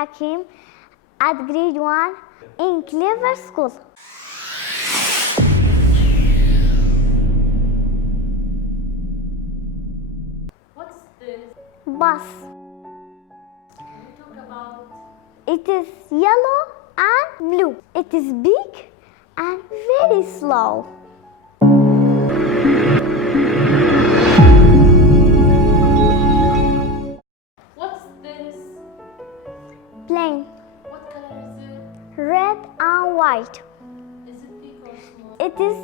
Hakim at grade 1 in Clever School. What's this? Bus. Can you talk about? It is yellow and blue. It is big and very slow. What's this? Plane. What color is it? Red and white. Is it big or small? It is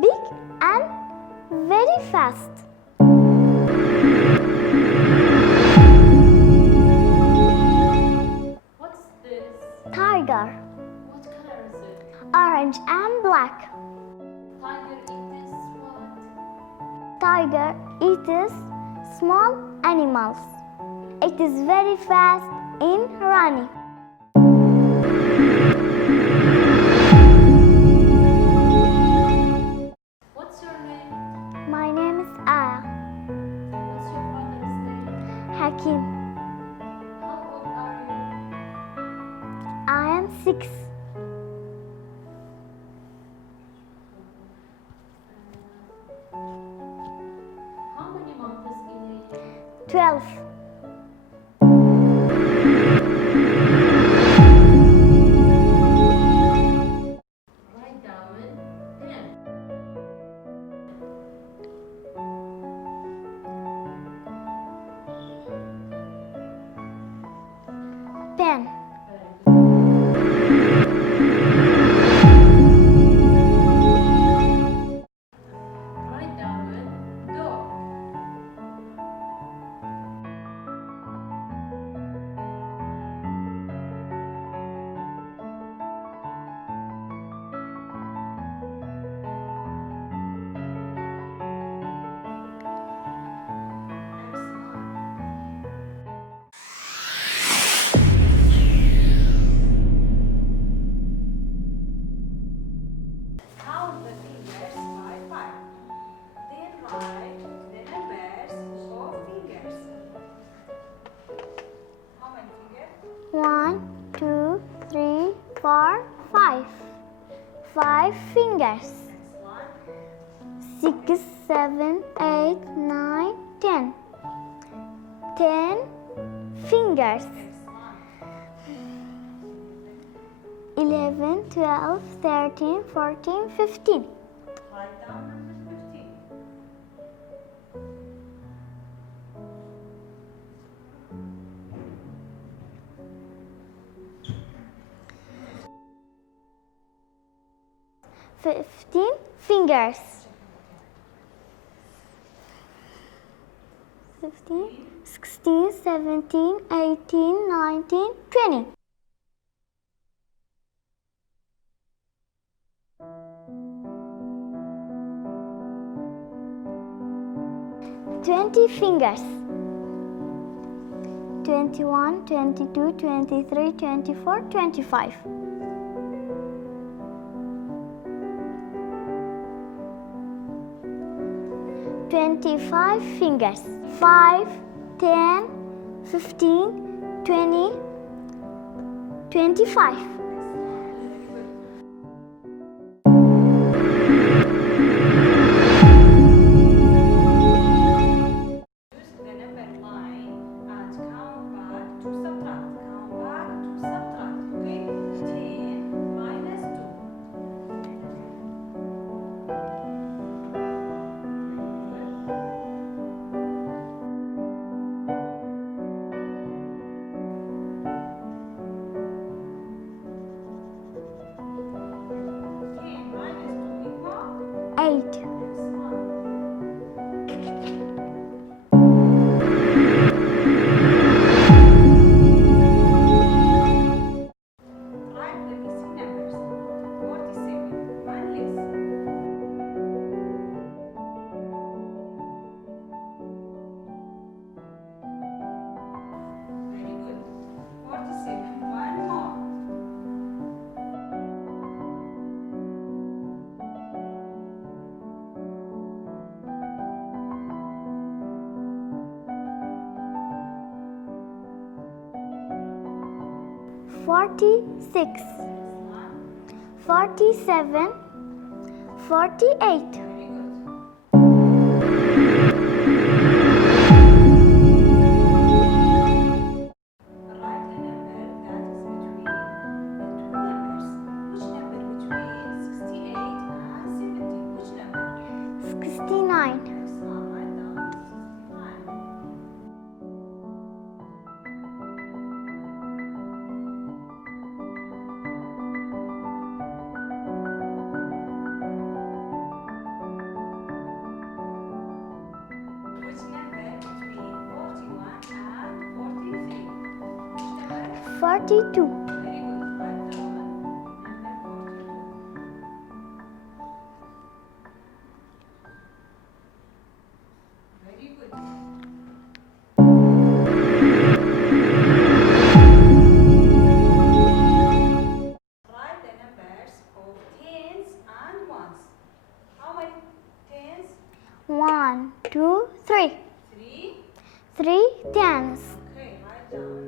big and very fast. What's this? Tiger. What color is it? Orange and black. Tiger eats what? Tiger eats small animals. It is very fast in running. What's your name? My name is Aya. What's your father's name? Hakim. How old are you? I am 6. How many months in a year? 12. Write down 10. Pen. Write down dog. Count the fingers 5. Then write the numbers of fingers. How many fingers? 1, 2, 3, 4, 5. 5 fingers. Next one. 6, 7, 8, 9, 10. 10 fingers. Next one. 11, 12, 13, 14, 15. Write down number 15. 15 fingers. 15, 16, 17, 18, 19, 20. 20 fingers. 21, 22, 23, 24, 25. 25 fingers. 5, 10, 15, 20, 25. Use the number line and count back to subtract. Count back to subtract. Okay? 10 minus 2. 10 minus 2 equals 8. 47. 46, 47, 48. Very good. Write a number that is between the two numbers. Which number between 68 and 70? Which number? 69, Excellent. Write down 69. Which number between 41 and 43? Which number? 42, Very good. Write down number 42. Very good. Write the numbers of tens and ones. How many tens? 1, 2, 3. 3. 3 tens. Okay, write down.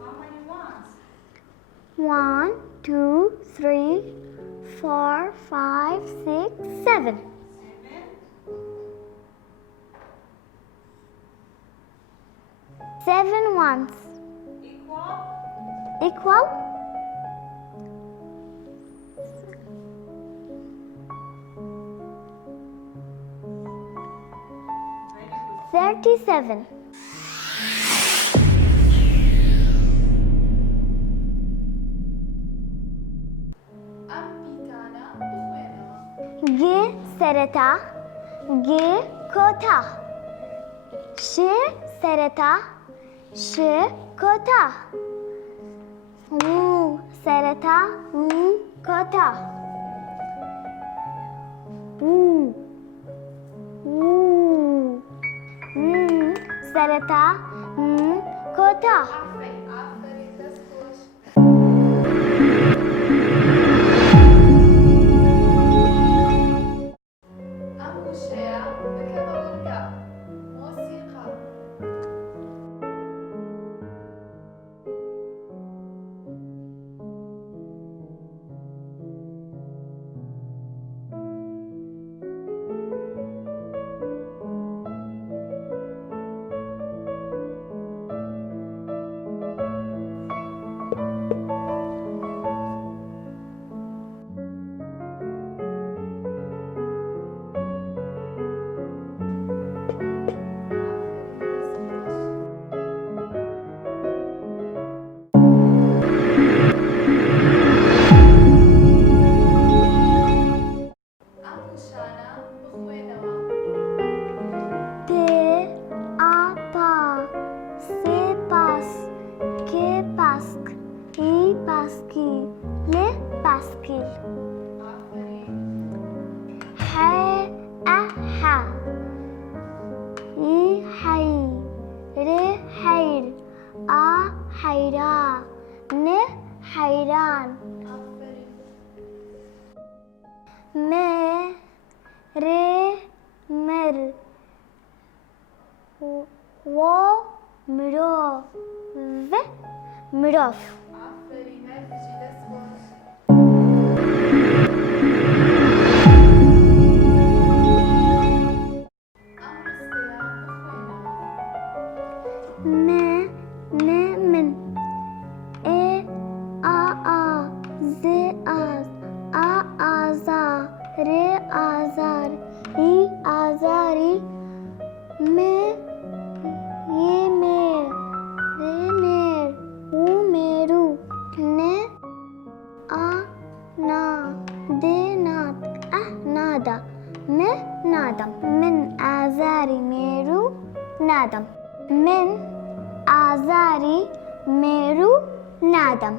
How many ones? 1, 2, 3, 4, 5, 6, 7. 7. 7 ones. Equal. Equal? Very good. 37. G سرتا G كوتا ش سرتا ش كوتا و سرتا و كوتا و سرتا كوتا حيران مر مرو مروف من آزار آزاری میر میرو نادم من آزاری میرو نادم من آزاری میرو نادم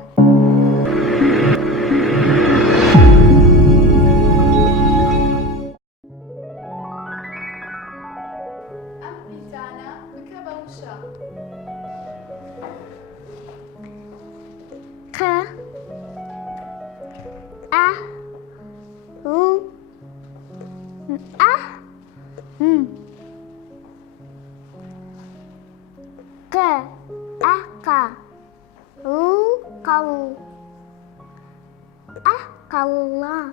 ق Kala.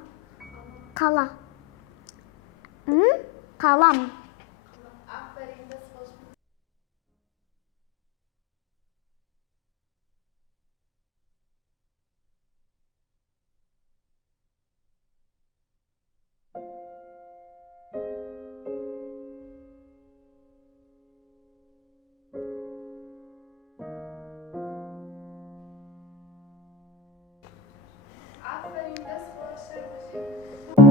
Kala. Kalam. Aferin, das was Aferin, das war sehr gut.